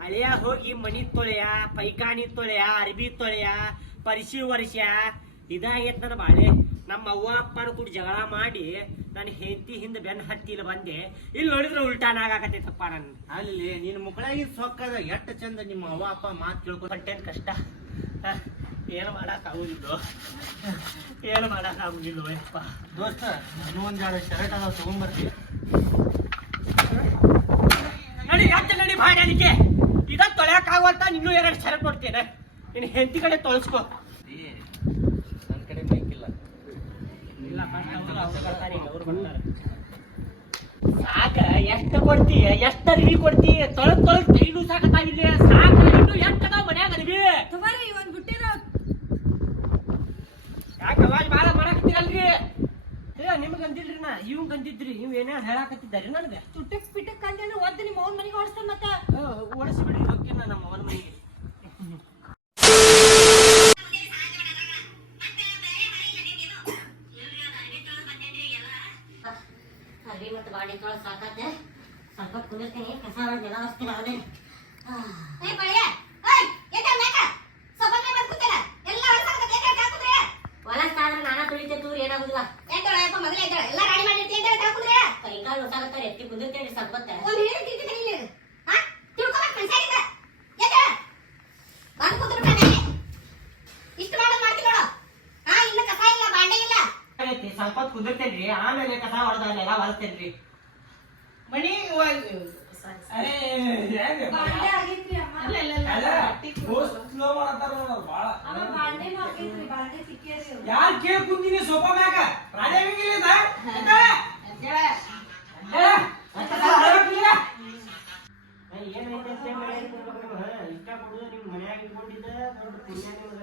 ಹಳೆಯ ಹೋಗಿ ಮಣಿ ತೊಳೆಯ ಪೈಕಾಣಿ ತೊಳೆಯ ಅರ್ಬಿ ತೊಳೆಯ ಪರಿಸಿ ವರ್ಷ ಇದಾಗೈತ್ ನನ್ನ ಬಾಳೆ ನಮ್ಮ ಅವ್ವ ಅಪ್ಪನ ಕೂಡ ಜಗಳ ಮಾಡಿ ನನ್ನ ಹೆಂಡತಿ ಹಿಂದೆ ಬೆನ್ನ ಹತ್ತಿಲ್ಲ ಬಂದೆ. ಇಲ್ಲಿ ನೋಡಿದ್ರೆ ಉಲ್ಟಾನ ಆಗಾಕತ್ತೈತಪ್ಪ ನನ್ನ ಅಲ್ಲಿ ನಿನ್ನ ಮುಕ್ಕಳಾಗಿ ಸೊಕ್ಕದ ಎಷ್ಟ ಚಂದ ನಿಮ್ಮ ಅವ್ವ ಅಪ್ಪ ಮಾತು ಕೇಳ್ಕೊ ಕಷ್ಟ. ಏನು ಮಾಡಕ್ ಆಗುದಿಲ್ಲ ಏನು ಮಾಡಕ್ ಆಗುದಿಲ್ಲ ಯಪ್ಪ. ದೋಸ್ತ ನಾನು ಒಂದ್ ಎರಡು ಶರ್ಟ್ ಅದಾವ ತಗೊಂಬರ್ತಿ ಆಗುವಂತ ಇನ್ನೂ ಎರಡು ಶರತ್ ಕೊಡ್ತೇನೆ ನಿನ್ನ ಹೆಂಡತಿ ಕಡೆ ತೊಳಸ್ಕೊ. ನನ್ನ ಕಡೆ ಬೇಕಿಲ್ಲ ಇಲ್ಲ. ಸಾಕ ಎಷ್ಟು ಕೊಡ್ತೀಯ ಎಷ್ಟ ಅರಿವಿ ಕೊಡ್ತೀಯ ತೊಳಗ್ ತೊಳಗ್ ಕೈನು ಸಾಕತ್ತಾಗಿಲ್ಲ ಸಾಕ ಇನ್ನು ಎಷ್ಟು ಅದಾವ ಮನ್ಯಾಗ ಅರಿವಿ. ತಗೋರಿ ಒಂದ್ ಬಿಟ್ಟಿರೋ. ಯಾಕೆ ಅವಾಗ ಭಾಳ ಮಾಡಕತ್ತೀರಲ್ರಿ? ಏ ನಿಮ್ಗೆ ಅಂದಿಲ್ರಿ ನಾ ಇವಂಗ್ ಅಂದಿದ್ರಿ ಇವ್ ಏನೇ ಹೇಳಾಕತ್ತಿದ್ದಾರಿ ನನಗೆ? ತುಟ್ಟಕ್ ಪಿಟಕ್ ಕಂದೇನು ಒದ್ದು ನಿಮ್ಮ ಅವ್ನ ಮನೆಗೆ ಓಡಿಸ್ತಾನ ಮತ್ತ? ಓಡಿಸಿ ಮತ್ತು ಬಾಡಿ ತೊಳ ಸಾಕತ್ತೆ ಸ್ವಲ್ಪ ಕುದಿರ್ತೀನಿ ಕಸ ಎಲ್ಲ ತುಳಿತೆ ತೂರ್ ಏನಾಗುದಿಲ್ಲ ಎಲ್ಲ ರೆಡಿ ಮಾಡಿರ್ತೀನಿ ಅಂತ ಹಾಕುದ್ರೆ ಕೈಕಾಲು ಹೊಸಾಗತ್ತಾರೆ ಎತ್ತಿ ಕುದಿರ್ತೇನೆ ಸ್ವಲ್ಪ ಹೊತ್ತ. ಒಂದ್ ಹಿಡಿದು ತಿಂತಿದ್ದೆ ಇಲ್ಲಿ ಹಾ ತಿಳ್ಕೊಬೇಕು ಮನ್ಸಾಗಿದ್ದ ಎದ್ದಳ ಬಂದ್ ಕೂತ್ಬಿಟ್ಟಾನೆ ಇಷ್ಟು ಮಾಡೋದು ಮಾಡ್ತೀನಿ ನೋಡು ಹಾ ಇಲ್ಲ ಕಸ ಇಲ್ಲ ಬಾಂಡೆ ಇಲ್ಲ ಆಗೈತಿ ಸ್ವಲ್ಪ ಹೊತ್ತು ಕುದಿರ್ತೇನ್ರಿ. ಆಮೇಲೆ ಕಸ ಹೊಡೆದಾಗೆಲ್ಲ ಹೊಲ್ತೇನ್ರಿ. ಮಣಿ ಅರೇ ಹೆಂಗೆ? ಯಾರ್ ಕೇಳ್ ಕುಂತೀನಿ ಸೋಫಾ ಮ್ಯಾಗ? ಹೆಂಗಿಲ್ಲ ಹಾ? ಇಷ್ಟ ಕೊಡುದು ನಿಮ್ ಮನ್ಯಾಗ ಇಟ್ಕೊಂಡಿದ್ದ ದೊಡ್ಡ ಪುಣ್ಯ ನಿಮ್ಗ.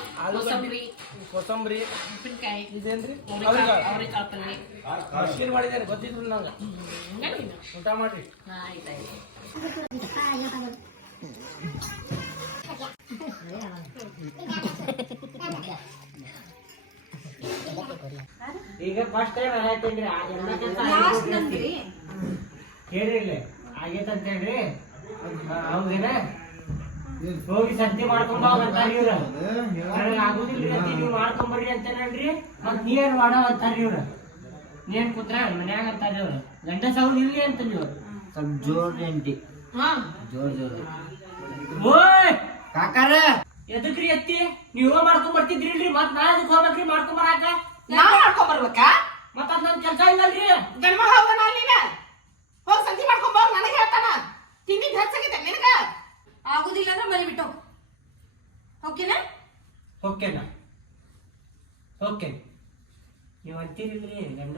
ಆಲೂಗಡ್ಡೆ, ಕೊತ್ತಂಬರಿ ಇದೇನ್ರಿ? ಅವ್ರಿಕಾಳು. ಮಾಡಿದ್ದಾರೆ? ಗೊತ್ತಿದ್ರು ನಂಗೆ. ಊಟ ಮಾಡ್ರಿ. ಈಗ ಫಸ್ಟ್ ಟೈಮ್ ಹೇಳತ್ತೇನ್ರಿ ಆ ಎಲ್ಲ ಕೆಲ್ಸ ಲಾಸ್ಟ್ ಆಗ್ಬಿಡ್ರಿ. ನಂದ್ರಿ. ಹೇಳ್ರಿ ಇಲ್ಲಿ ಆಗೈತಂತ ಹೇಳ್ರಿ ಹೌದೇನ? ಹೋಗಿ ಸಂತೆ ಮಾಡ್ಕೊಂಡ್ ಬಾ ಅಂತಾರ ಇವ್ರ. ಅತ್ತಿ ನೀವು ಮಾಡ್ಕೊಂಬರ್ರಿ ಅಂತ ಹೇಳ್ರಿ? ಮತ್ ನೀವೇನ್ ಮಾಡವ ಅಂತಾರ ಇವ್ರ? ನೀನ್ ಕುತ್ರ ಮನ್ಯಾಗ ಅಂತಾರ ಇವ್ರ ಗಂಡ ಸೌಂಡ್ ಇಲ್ಲಿ ಅಂತ ನೀವು. ಸ್ವಲ್ಪ ಜೋರ್ ಎಂಟಿ ಹಾ. ಜೋರ್ ಜೋರ್. ಓಯ್! ಕಾಕಾರ! ಎದಕ್ರಿ ಅತ್ತಿ ನೀವ ಮಾಡ್ಕೊಂಡ್ ಬರ್ತಿದ್ರಿಲ್ರಿ? ಮತ್ ನಾ ಎದಕ್ ಹೋಗ್ಬೇಕ್ರಿ? ಮಾಡ್ಕೊಂಡ್ ಬರಾಕ ನಾ ಮಾಡ್ಕೊಂಡ್ ಬರ್ಬೇಕಾ ಮತ್ತ ಅದ್ ನನ್ ಕೆಲ್ಸ ಇಲ್ಲಲ್ರಿ? ಗಂಡ ಹೋಗನ ಅಲ್ಲಿನ ಹೋಗ್ ಸಂತಿ ಮಾಡ್ಕೊಂಡ್ ಬಾ ನನಗೆ ಹೇಳ್ತಾನ ತಿಂದಿದ್ ಹೆಚ್ಚಾಗಿದೆ ನಿನಗ ಆಗುದಿಲ್ಲ ಅಂದ್ರೆ ಮನೆ ಬಿಟ್ಟು ಓಕೆನಾ ಓಕೆನಾ ಓಕೆ ನೀವು ಅಂತೀರಿಲ್ರಿ ಗಂಡ